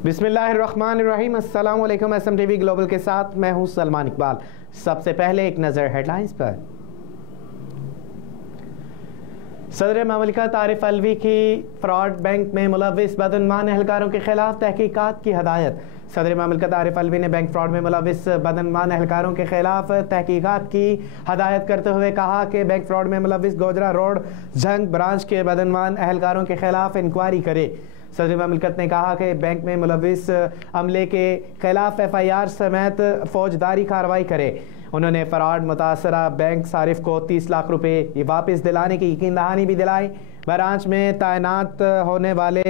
बिस्मिल्लाहिर्रहमानिर्रहीम। अस्सलाम वालेकुम। SMTV ग्लोबल के साथ मैं हूं सलमान इकबाल। सबसे पहले एक नज़र हेडलाइंस पर। सदर ममलिकत आरिफ अलवी की फ्रॉड बैंक में मुलविस बदनमान एहलकारों के खिलाफ तहकीकात की हदायत। सदर ममलिकत आरिफ अलवी ने बैंक फ्रॉड में मुलविस बदनमान एहलकारों के खिलाफ तहकीकात की हदायत करते हुए कहा कि बैंक फ्रॉड में मुलविस गोजरा रोड झंग ब्रांच के बदनमान एहलकारों के खिलाफ इंक्वायरी करे। सदर ममलिकत ने कहा कि बैंक में मुलविस अमले के खिलाफ FIR समेत फौजदारी कार्रवाई करे। उन्होंने फराड मुतासरा बैंक सारिफ को 30 लाख रुपए वापस दिलाने की यकीन दहानी भी दिलाई। ब्रांच में तैनात होने वाले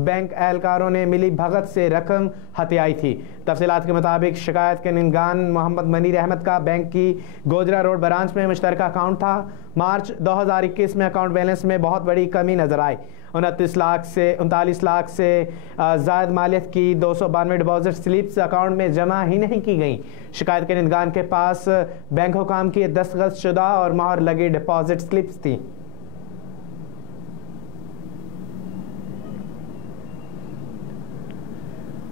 बैंक एहलकारों ने मिली भगत से रकम हथियाई थी। तफसीलात के मुताबिक शिकायत के निगरान मोहम्मद मनीर अहमद का बैंक की गोजरा रोड ब्रांच में मुश्तरका अकाउंट था। मार्च 2021 में अकाउंट बैलेंस में बहुत बड़ी कमी नजर आई। 39 लाख से ज़ायद मालियत की 292 डिपॉजिट स्लिप्स अकाउंट में जमा ही नहीं की गई। शिकायत के निगरान के पास बैंक हुकाम की दस्तखत शुदा और मोहर लगी डिपॉजिट स्लिप्स थी।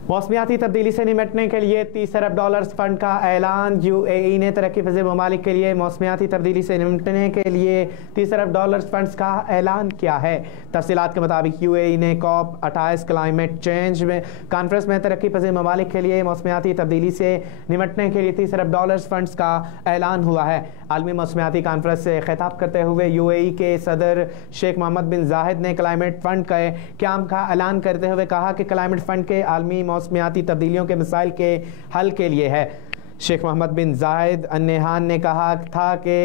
मौसमियाती तब्दीली से निपटने के लिए $30 अरब फंड का ऐलान। UAE ने तरक्की पज़ीर ममालिक के लिए मौसमियाती तब्दीली से निपटने के लिए $30 अरब फंड्स का ऐलान किया है। तफसीलात के मुताबिक UAE ने COP28 क्लाइमेट चेंज में कॉन्फ्रेंस में तरक्की पज़ीर ममालिक के लिए मौसमियाती तब्दीली से निपटने के लिए $30 अरब फंड्स का ऐलान हुआ है। आलमी मौसमियाती कॉन्फ्रेंस से खिताब करते हुए UAE के सदर शेख मोहम्मद बिन जाहिद ने क्लाइमेट फंड के क़याम का ऐलान करते हुए कहा कि क्लाइमेट फंड के आलमी मौसमियाती तब्दीलियों के मसाइल के हल के लिए है। शेख मोहम्मद बिन जाहिद अल नहान ने कहा था कि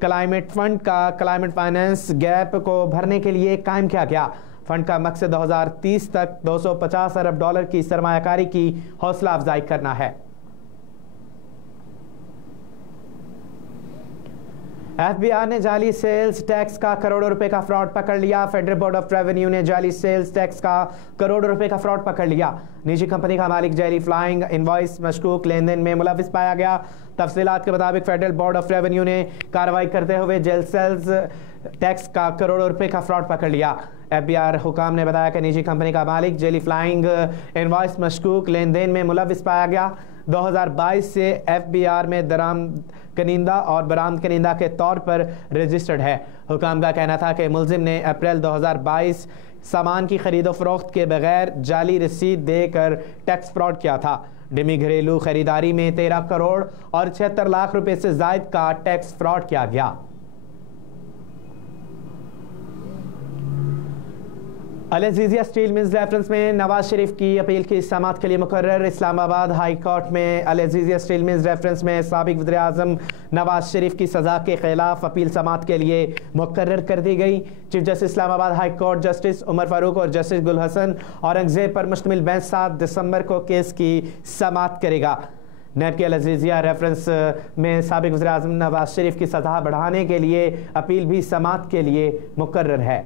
क्लाइमेट फंड का क्लाइमेट फाइनेंस गैप को भरने के लिए कायम किया गया। फंड का मकसद 2030 तक $250 अरब की सरमायाकारी की हौसला अफजाई करना है। FBI ने जाली सेल्स टैक्स का करोड़ों रुपए का फ्रॉड पकड़ लिया। फेडरल बोर्ड ऑफ रेवेन्यू ने जाली सेल्स टैक्स का करोड़ों रुपए का फ्रॉड पकड़ लिया। निजी कंपनी का मालिक जेली फ्लाइंग इनवॉइस मशकूक लेन देन में मुलविस पाया गया। तफसीलात के मुताबिक फेडरल बोर्ड ऑफ रेवेन्यू ने कार्रवाई करते हुए जेल सेल्स टैक्स का करोड़ों रुपए का फ्रॉड पकड़ लिया। FBI हुकाम ने बताया कि निजी कंपनी का मालिक जेली फ्लाइंग इनवॉइस मशकूक लेन देन में मुलविस पाया गया। 2022 से FBR में दरामद कनिंदा और बरामद कनिंदा के तौर पर रजिस्टर्ड है। हुकाम का कहना था कि मुलजिम ने अप्रैल 2022 सामान की खरीदो फरोख्त के बगैर जाली रसीद देकर टैक्स फ्रॉड किया था। डिमी घरेलू खरीदारी में 13 करोड़ और 76 लाख रुपए से जायद का टैक्स फ्रॉड किया गया। अल अज़ीज़िया स्टील मिल्स रेफरेंस में नवाज शरीफ की अपील की समाअत के लिए मुकर्रर। इस्लामाबाद हाई कोर्ट में अल अज़ीज़िया स्टील मिल्स रेफरेंस में साबिक वज़ीर आज़म नवाज शरीफ की सज़ा के खिलाफ अपील समाअत के लिए मुकर्रर कर दी गई। Chief justice Islamabad high court justice Umar Farooq और जस्टिस गुल हसन औरंगजेब पर मुश्तमिल बेंच 7 दिसंबर को केस की समाअत करेगा। नैब के अल अज़ीज़िया रेफरेंस में साबिक वज़ीर आज़म नवाज शरीफ की सज़ा बढ़ाने के लिए अपील भी समाअत के लिए मुकर्रर है।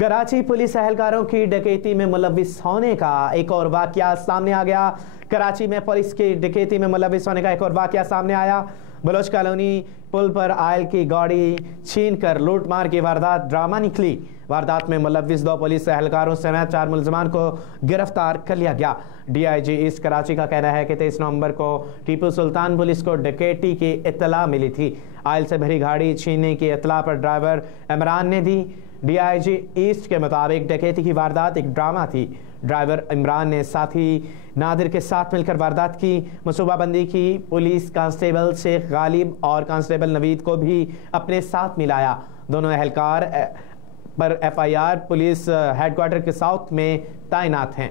कराची पुलिस एहलकारों की डकैती में मुलविस होने का एक और वाकया सामने आ गया। कराची में पुलिस की डकैती में मुलविस होने का एक और वाकया सामने आया। बलोच कॉलोनी पुल पर आयल की गाड़ी छीन कर लूट मार की वारदात ड्रामा निकली। वारदात में मुलविस 2 पुलिस एहलकारों समेत 4 मुलजमान को गिरफ्तार कर लिया गया। DIG ईस्ट कराची का कहना है कि 23 नवंबर को टीपू सुल्तान पुलिस को डकैती की इत्तला मिली थी। आयल से भरी गाड़ी छीनने की इत्तला पर ड्राइवर इमरान ने दी। DIG ईस्ट के मुताबिक डकैती की वारदात एक ड्रामा थी। ड्राइवर इमरान ने साथी नादिर के साथ मिलकर वारदात की मनसूबाबंदी की। पुलिस कांस्टेबल शेख गालिब और कांस्टेबल नवीद को भी अपने साथ मिलाया। दोनों एहलकार पर FIR पुलिस हेडक्वार्टर के साउथ में तैनात हैं।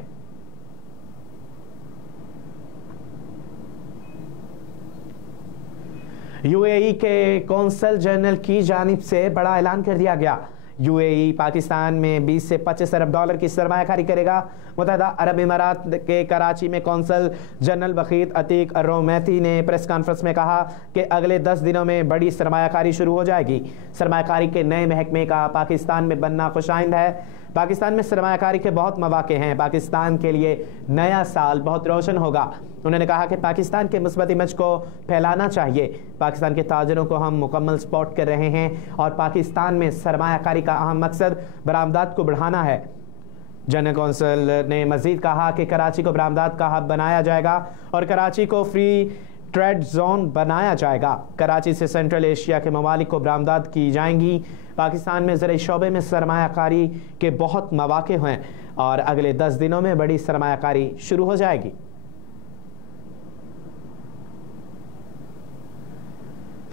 UAE के कौंसल जनरल की जानिब से बड़ा ऐलान कर दिया गया। UAE पाकिस्तान में 20 से 25 अरब की सरमायाकारी करेगा। मुत्तहदा अरब इमारात के कराची में कौंसल जनरल वकीत अतीक अर्रोमैती ने प्रेस कॉन्फ्रेंस में कहा कि अगले 10 दिनों में बड़ी सरमायाकारी शुरू हो जाएगी। सरमायाकारी के नए महकमे का पाकिस्तान में बनना खुशाइंद है। पाकिस्तान में सरमायाकारी के बहुत मौके हैं। पाकिस्तान के लिए नया साल बहुत रोशन होगा। उन्होंने कहा कि पाकिस्तान के मुस्बत इमेज को फैलाना चाहिए। पाकिस्तान के ताजरों को हम मुकम्मल सपोर्ट कर रहे हैं और पाकिस्तान में सरमायाकारी का अहम मकसद बरामदात को बढ़ाना है। जनरल कौंसल ने मजीद कहा कि कराची को बरामदात का हब बनाया जाएगा और कराची को फ्री ट्रेड जोन बनाया जाएगा। कराची से सेंट्रल एशिया के ममालिक को बरामदात की जाएंगी। पाकिस्तान में ज़राई शोबे में सरमायाकारी के बहुत मौके हैं और अगले 10 दिनों में बड़ी सरमायाकारी शुरू हो जाएगी।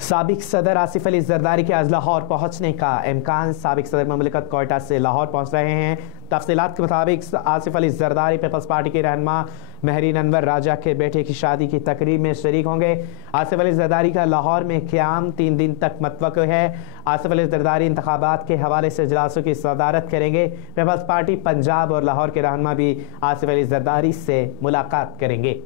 साबिक सदर आसिफ अली जरदारी के आज लाहौर पहुंचने का इम्कान। साबिक सदर ममलिकत कोयटा से लाहौर पहुंच रहे हैं। तफसीलात के मुताबिक आसिफ अली जरदारी पीपल्स पार्टी के रहनुमा महरीन अनवर राजा के बेटे की शादी की तकरीब में शरीक होंगे। आसिफ अली जरदारी का लाहौर में क़याम 3 दिन तक मतवक़्क़ है। आसिफ अली जरदारी इंतखाबात के हवाले से इजलासों की सदारत करेंगे। पीपल्स पार्टी पंजाब और लाहौर के रहनुमा भी आसिफ अली जरदारी से मुलाकात करेंगे।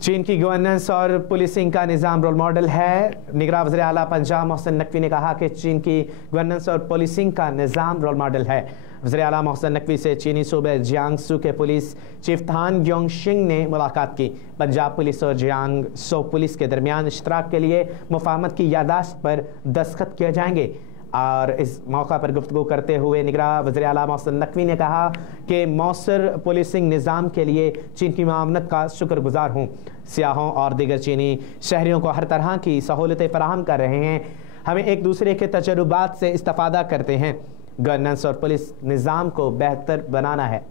चीन की गवर्नेंस और पुलिसिंग का निज़ाम रोल मॉडल है। निगरान वज़ीर आला पंजाब मोहसिन नकवी ने कहा कि चीन की गवर्नेंस और पुलिसिंग का निज़ाम रोल मॉडल है। वज़ीर आला मोहसिन नकवी से चीनी सूबे जियांगसू के पुलिस चीफ थान ग्योंगशिंग ने मुलाकात की। पंजाब पुलिस और जियांगसू पुलिस के दरमियान इश्तराक के लिए मुफाहमत की यादाश्त पर दस्तखत किए जाएंगे। और इस मौका पर गुफ्तगू करते हुए निगरान वज़ीर आला मोहसिन नकवी ने कहा कि मौसर पुलिसिंग निज़ाम के लिए चीन की मामनत का शुक्रगुजार हूँ। सियाहों और दीगर चीनी शहरियों को हर तरह की सहूलतें फराहम कर रहे हैं। हमें एक दूसरे के तजुर्बात से इस्तिफ़ादा करते हैं। गवर्नेंस और पुलिस निज़ाम को बेहतर बनाना है।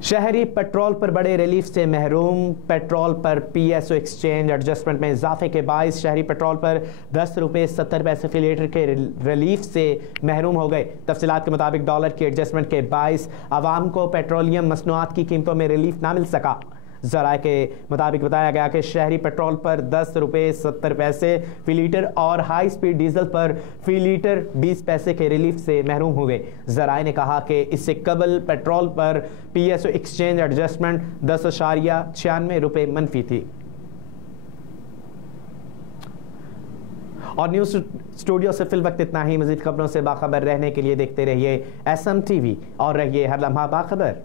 शहरी पेट्रोल पर बड़े रिलीफ से महरूम। पेट्रोल पर PSO एक्सचेंज एडजस्टमेंट में इजाफे के बायस शहरी पेट्रोल पर 10 रुपये 70 पैसे फी लीटर के रिलीफ से महरूम हो गए। तफसीलात के मुताबिक डॉलर की एडजस्टमेंट के बायस आवाम को पेट्रोलियम मसनूआत की कीमतों में रिलीफ ना मिल सका। ज़राए के मुताबिक बताया गया कि शहरी पेट्रोल पर 10 रुपये 70 पैसे फी लीटर और हाई स्पीड डीजल पर फी लीटर 20 पैसे के रिलीफ से महरूम हुए। ज़राए ने कहा कि इससे कबल पेट्रोल पर PSO एक्सचेंज एडजस्टमेंट 10.96 रुपये मनफी थी। और न्यूज़ स्टूडियो से फिल वक्त इतना ही। मज़ीद खबरों से बाखबर रहने के लिए देखते रहिए SM TV और रहिए हर लम्हा बाखबर।